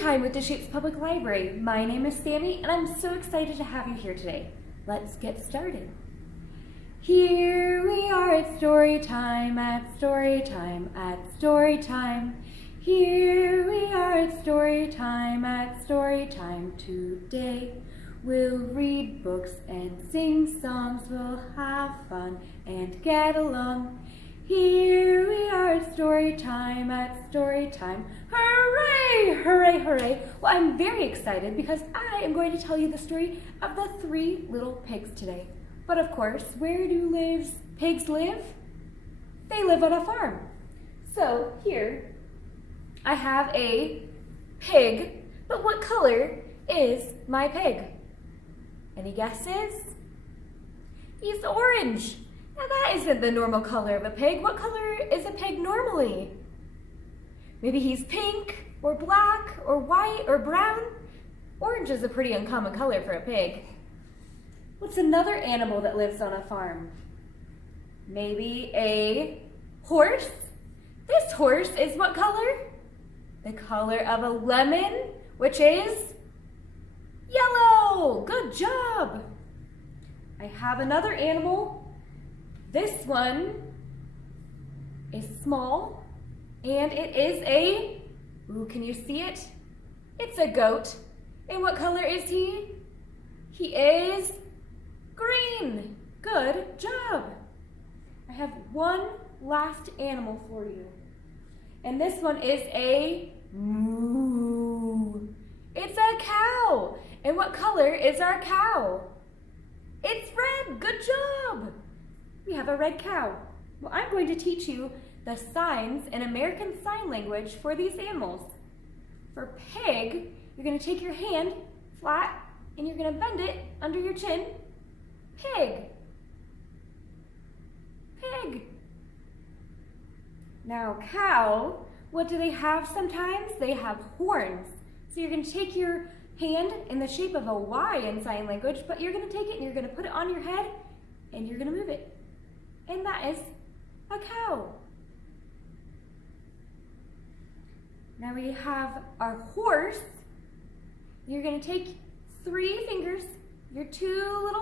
time with Deschutes Public Library. My name is Sami, and I'm so excited to have you here today. Let's get started. Here we are at story time, at story time, at story time. Here we are at story time, at story time. Today we'll read books and sing songs. We'll have fun and get along. Here we are at story time, at story time. Hooray, hooray, hooray. Well, I'm very excited because I am going to tell you the story of the 3 little pigs today. But of course, where do pigs live? They live on a farm. So here I have a pig, but what color is my pig? Any guesses? He's orange. Now that isn't the normal color of a pig. What color is a pig normally? Maybe he's pink or black or white or brown. Orange is a pretty uncommon color for a pig. What's another animal that lives on a farm? Maybe a horse? This horse is what color? The color of a lemon, which is yellow. Good job. I have another animal. This one is small, and it is can you see it? It's a goat. And what color is he? He is green. Good job. I have one last animal for you. And this one is a moo. It's a cow. And what color is our cow? It's red. Good job. We have a red cow. Well, I'm going to teach you the signs in American Sign Language for these animals. For pig, you're going to take your hand flat and you're going to bend it under your chin. Pig. Pig. Now, cow, what do they have sometimes? They have horns. So you're going to take your hand in the shape of a Y in sign language, but you're going to take it and you're going to put it on your head and you're going to move it. And that is a cow. Now we have our horse. You're going to take 3 fingers. Your 2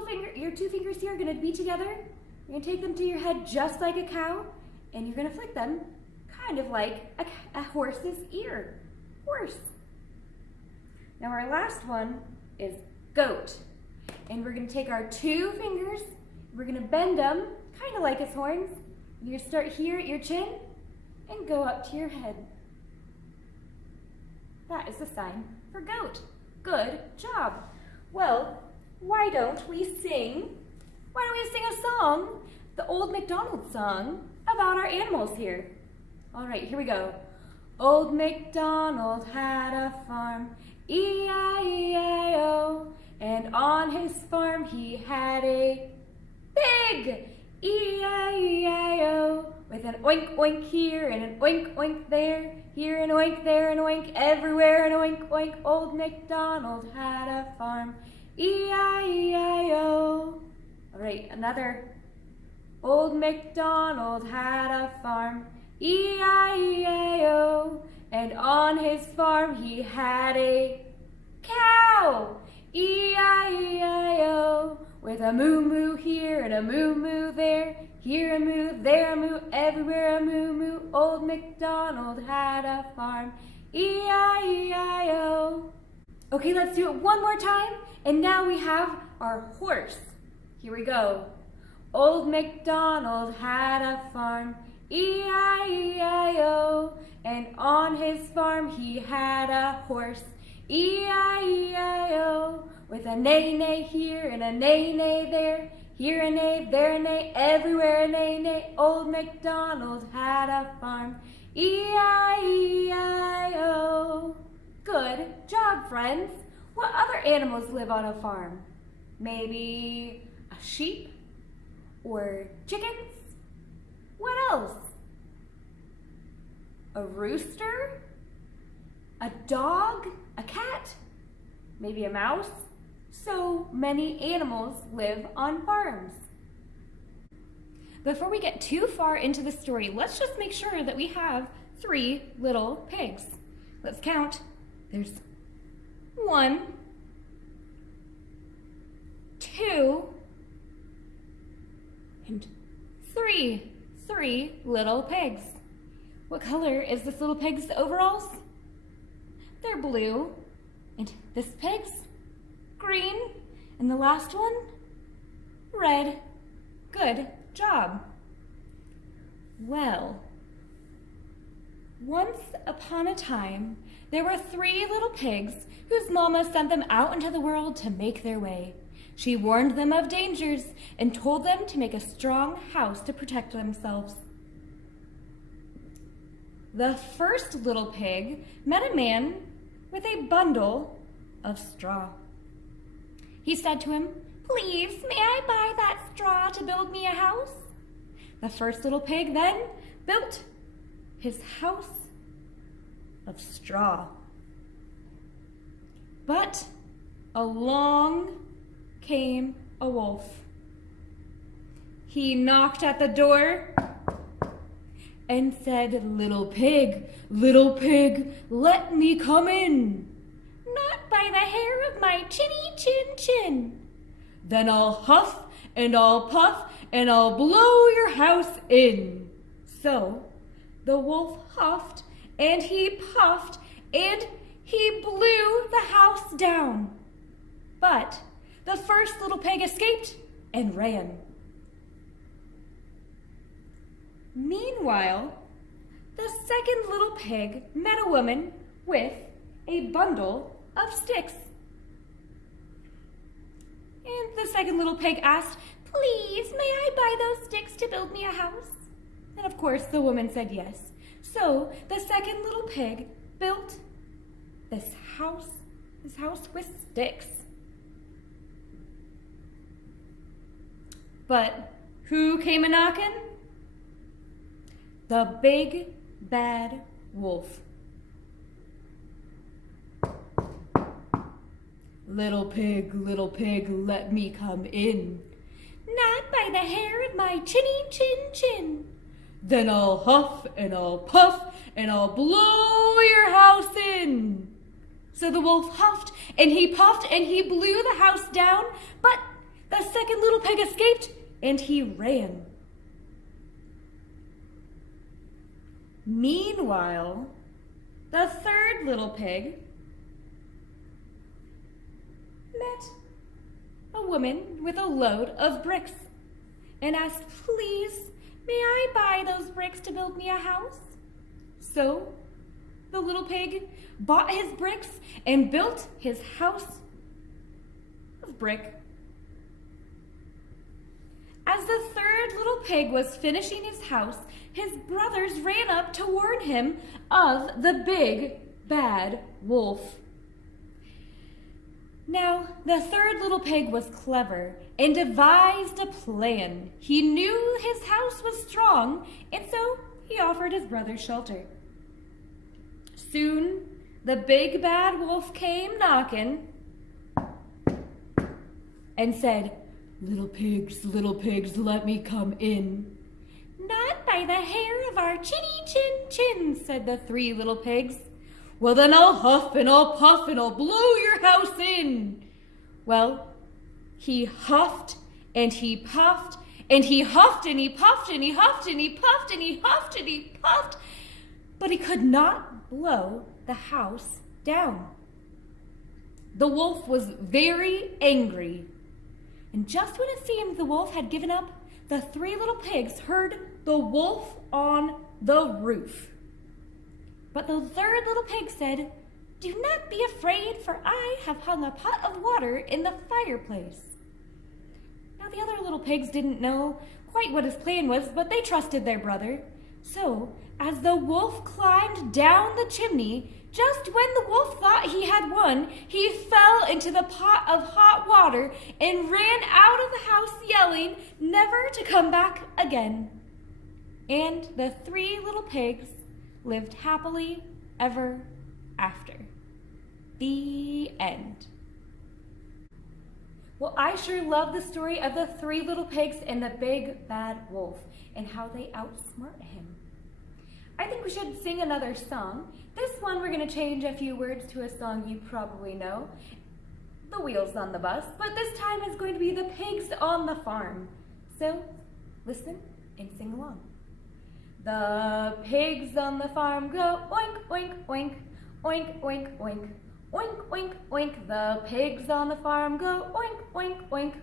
fingers here are going to be together. You're going to take them to your head just like a cow, and you're going to flick them kind of like a horse's ear. Horse. Now our last one is goat. And we're going to take our 2 fingers, we're going to bend them kind of like its horns. You're going to start here at your chin and go up to your head. That is the sign for goat. Good job. Well, why don't we sing a song, the old Macdonald song about our animals here. All right, here we go. Old Macdonald had a farm, E-I-E-I-O, and on his farm he had a pig, E-I-E-I-O, with an oink oink here and an oink oink there, here an oink, there an oink, everywhere an oink oink. Old Macdonald had a farm, E-I-E-I-O. All right, another. Old Macdonald had a farm, E-I-E-I-O, and on his farm he had a cow, E-I-E-I-O, with a moo moo here and a moo moo there, here a moo, there a moo, everywhere a moo moo. Old Macdonald had a farm, E-I-E-I-O. Okay, let's do it one more time, and now we have our horse. Here we go. Old Macdonald had a farm, E-I-E-I-O, and on his farm he had a horse, E-I-E-I-O, with a neigh-neigh here and a neigh-neigh there, here a neigh, there a neigh, everywhere a neigh-neigh. Old Macdonald had a farm, E-I-E-I-O. Good job, friends. What other animals live on a farm? Maybe a sheep or chickens? What else? A rooster? A dog? A cat? Maybe a mouse? So many animals live on farms. Before we get too far into the story, let's just make sure that we have 3 little pigs. Let's count. There's 1, 2, and 3. 3 little pigs. What color is this little pig's overalls? They're blue. And this pig's green. And the last one, red. Good job. Well, once upon a time, there were 3 little pigs whose mama sent them out into the world to make their way. She warned them of dangers and told them to make a strong house to protect themselves. The first little pig met a man with a bundle of straw. He said to him, "Please, may I buy that straw to build me a house?" The first little pig then built his house of straw. But along came a wolf. He knocked at the door and said, little pig, let me come in." "Not by the hair of my chinny chin chin." "Then I'll huff and I'll puff and I'll blow your house in." So the wolf huffed and he puffed and he blew the house down. But the first little pig escaped and ran. Meanwhile, the second little pig met a woman with a bundle of sticks. And the second little pig asked, "Please, may I buy those sticks to build me a house?" And of course the woman said yes. So the second little pig built this house with sticks. But who came a-knocking? The big bad wolf. Little pig, let me come in." "Not by the hair of my chinny chin chin." "Then I'll huff and I'll puff and I'll blow your house in." So the wolf huffed and he puffed and he blew the house down, but the second little pig escaped and he ran. Meanwhile, the third little pig met a woman with a load of bricks and asked, "Please, may I buy those bricks to build me a house?" So the little pig bought his bricks and built his house of brick. As the third little pig was finishing his house, his brothers ran up to warn him of the big bad wolf. Now, the third little pig was clever and devised a plan. He knew his house was strong, and so he offered his brothers shelter. Soon, the big bad wolf came knocking and said, little pigs, let me come in." "Not by the hair of our chinny chin chin," said the 3 little pigs. "Well, then I'll huff and I'll puff and I'll blow your house in." Well, he huffed and he puffed and he huffed and he puffed and he huffed and he puffed and he huffed and he puffed, but he could not blow the house down. The wolf was very angry, and just when it seemed the wolf had given up, the 3 little pigs heard the wolf on the roof. But the third little pig said, "Do not be afraid, for I have hung a pot of water in the fireplace." Now the other little pigs didn't know quite what his plan was, but they trusted their brother. So, as the wolf climbed down the chimney, just when the wolf thought he had won, he fell into the pot of hot water and ran out of the house yelling, never to come back again. And the 3 little pigs lived happily ever after. The end. Well, I sure love the story of the 3 little pigs and the big bad wolf and how they outsmart him. I think we should sing another song. This one we're going to change a few words to a song you probably know, The Wheels on the Bus, but this time it's going to be The Pigs on the Farm. So listen and sing along. The pigs on the farm go oink, oink, oink, oink, oink, oink, oink, oink, oink. The pigs on the farm go oink, oink, oink,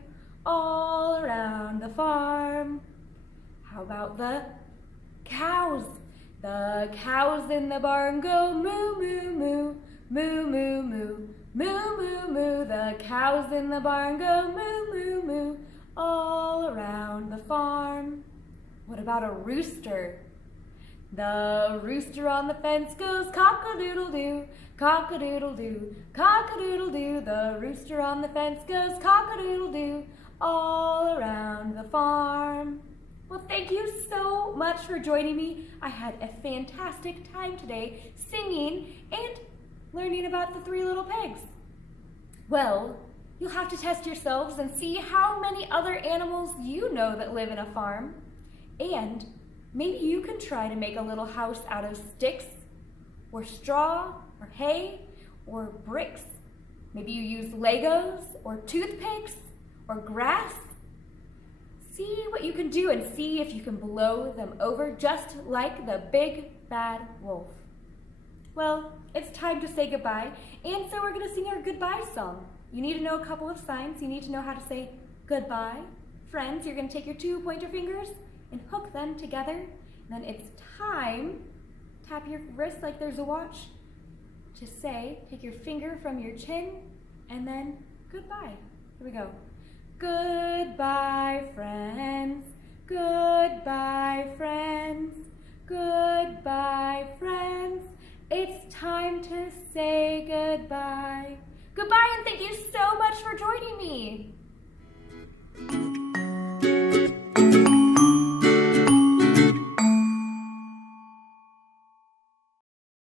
all around the farm. How about the cows? The cows in the barn go moo, moo, moo, moo, moo, moo, moo, moo, moo. The cows in the barn go moo, moo, moo, all around the farm. What about a rooster? The rooster on the fence goes cock-a-doodle-doo, cock-a-doodle-doo, cock-a-doodle-doo. The rooster on the fence goes cock-a-doodle-doo, all around the farm. Well, thank you so much for joining me. I had a fantastic time today singing and learning about the three little pigs. Well, you'll have to test yourselves and see how many other animals you know that live in a farm. And maybe you can try to make a little house out of sticks or straw or hay or bricks. Maybe you use Legos or toothpicks or grass. See what you can do and see if you can blow them over just like the big bad wolf. Well, it's time to say goodbye, and so we're going to sing our goodbye song. You need to know a couple of signs. You need to know how to say goodbye. Friends, you're going to take your two pointer fingers and hook them together. And then it's time, tap your wrist like there's a watch, to say, take your finger from your chin, and then goodbye. Here we go. Goodbye, friends. Goodbye, friends. Goodbye, friends. It's time to say goodbye. Goodbye, and thank you so much for joining me.